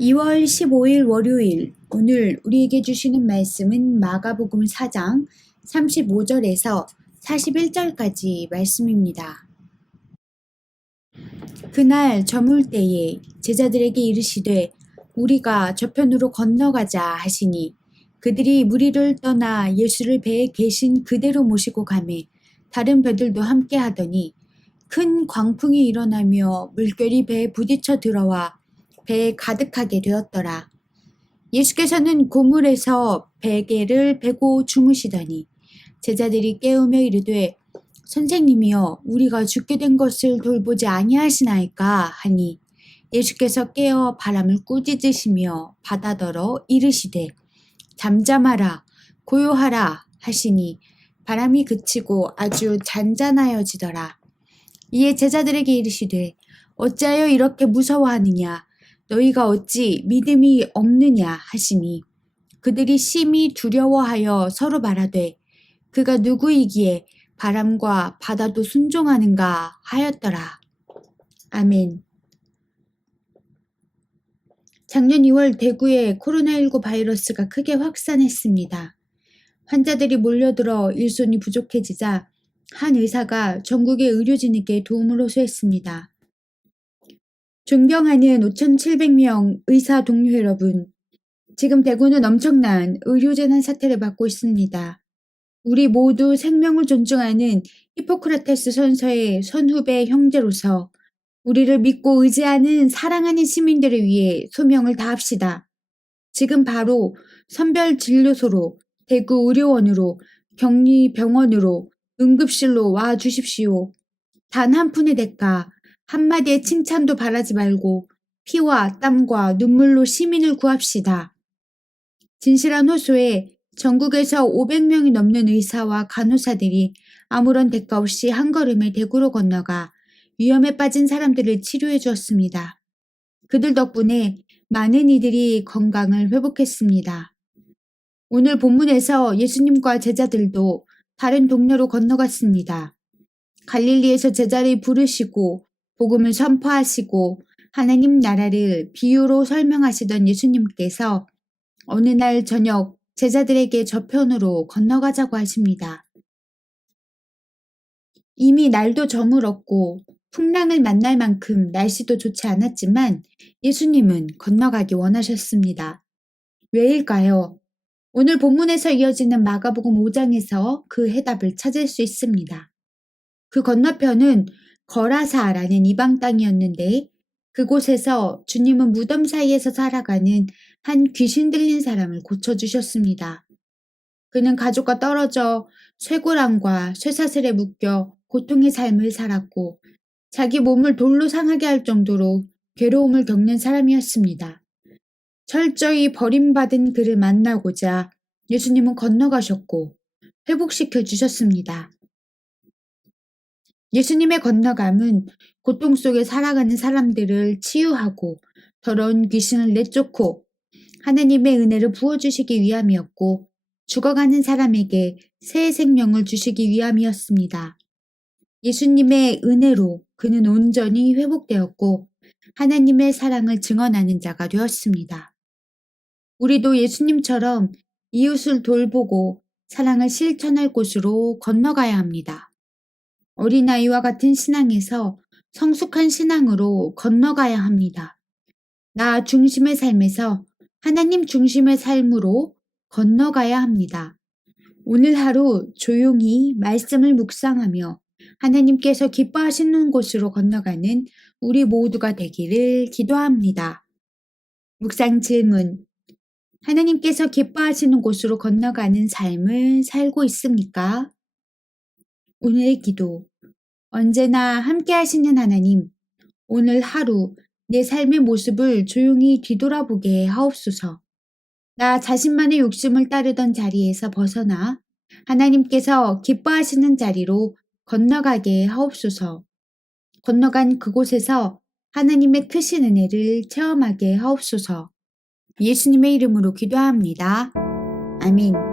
2월 15일 월요일 오늘 우리에게 주시는 말씀은 마가복음 4장 35절에서 41절까지 말씀입니다. 그날 저물 때에 제자들에게 이르시되 우리가 저편으로 건너가자 하시니 그들이 무리를 떠나 예수를 배에 계신 그대로 모시고 가매 다른 배들도 함께 하더니 큰 광풍이 일어나며 물결이 배에 부딪혀 들어와 배에 가득하게 되었더라. 예수께서는 고물에서 베개를 베고 주무시더니 제자들이 깨우며 이르되 선생님이여 우리가 죽게 된 것을 돌보지 아니하시나이까 하니 예수께서 깨어 바람을 꾸짖으시며 바다더러 이르시되 잠잠하라 고요하라 하시니 바람이 그치고 아주 잔잔하여지더라. 이에 제자들에게 이르시되 어찌하여 이렇게 무서워하느냐? 너희가 어찌 믿음이 없느냐? 하시니 그들이 심히 두려워하여 서로 말하되 그가 누구이기에 바람과 바다도 순종하는가 하였더라. 아멘. 작년 2월 대구에 코로나19 바이러스가 크게 확산했습니다. 환자들이 몰려들어 일손이 부족해지자 한 의사가 전국의 의료진에게 도움을 호소했습니다. 존경하는 5,700명 의사 동료 여러분, 지금 대구는 엄청난 의료재난 사태를 받고 있습니다. 우리 모두 생명을 존중하는 히포크라테스 선서의 선후배 형제로서 우리를 믿고 의지하는 사랑하는 시민들을 위해 소명을 다합시다. 지금 바로 선별진료소로, 대구 의료원으로, 격리병원으로, 응급실로 와 주십시오. 단 한 푼의 대가, 한마디의 칭찬도 바라지 말고 피와 땀과 눈물로 시민을 구합시다. 진실한 호소에 전국에서 500명이 넘는 의사와 간호사들이 아무런 대가 없이 한 걸음에 대구로 건너가 위험에 빠진 사람들을 치료해 주었습니다. 그들 덕분에 많은 이들이 건강을 회복했습니다. 오늘 본문에서 예수님과 제자들도 다른 동네로 건너갔습니다. 갈릴리에서 제자를 부르시고 복음을 선포하시고 하나님 나라를 비유로 설명하시던 예수님께서 어느 날 저녁 제자들에게 저편으로 건너가자고 하십니다. 이미 날도 저물었고 풍랑을 만날 만큼 날씨도 좋지 않았지만 예수님은 건너가기 원하셨습니다. 왜일까요? 오늘 본문에서 이어지는 마가복음 5장에서 그 해답을 찾을 수 있습니다. 그 건너편은 거라사라는 이방 땅이었는데 그곳에서 주님은 무덤 사이에서 살아가는 한 귀신 들린 사람을 고쳐주셨습니다. 그는 가족과 떨어져 쇠고랑과 쇠사슬에 묶여 고통의 삶을 살았고 자기 몸을 돌로 상하게 할 정도로 괴로움을 겪는 사람이었습니다. 철저히 버림받은 그를 만나고자 예수님은 건너가셨고 회복시켜 주셨습니다. 예수님의 건너감은 고통 속에 살아가는 사람들을 치유하고 더러운 귀신을 내쫓고 하나님의 은혜를 부어주시기 위함이었고 죽어가는 사람에게 새 생명을 주시기 위함이었습니다. 예수님의 은혜로 그는 온전히 회복되었고 하나님의 사랑을 증언하는 자가 되었습니다. 우리도 예수님처럼 이웃을 돌보고 사랑을 실천할 곳으로 건너가야 합니다. 어린아이와 같은 신앙에서 성숙한 신앙으로 건너가야 합니다. 나 중심의 삶에서 하나님 중심의 삶으로 건너가야 합니다. 오늘 하루 조용히 말씀을 묵상하며 하나님께서 기뻐하시는 곳으로 건너가는 우리 모두가 되기를 기도합니다. 묵상 질문. 하나님께서 기뻐하시는 곳으로 건너가는 삶을 살고 있습니까? 오늘의 기도. 언제나 함께 하시는 하나님, 오늘 하루 내 삶의 모습을 조용히 뒤돌아보게 하옵소서. 나 자신만의 욕심을 따르던 자리에서 벗어나 하나님께서 기뻐하시는 자리로 건너가게 하옵소서. 건너간 그곳에서 하나님의 크신 은혜를 체험하게 하옵소서. 예수님의 이름으로 기도합니다. 아멘.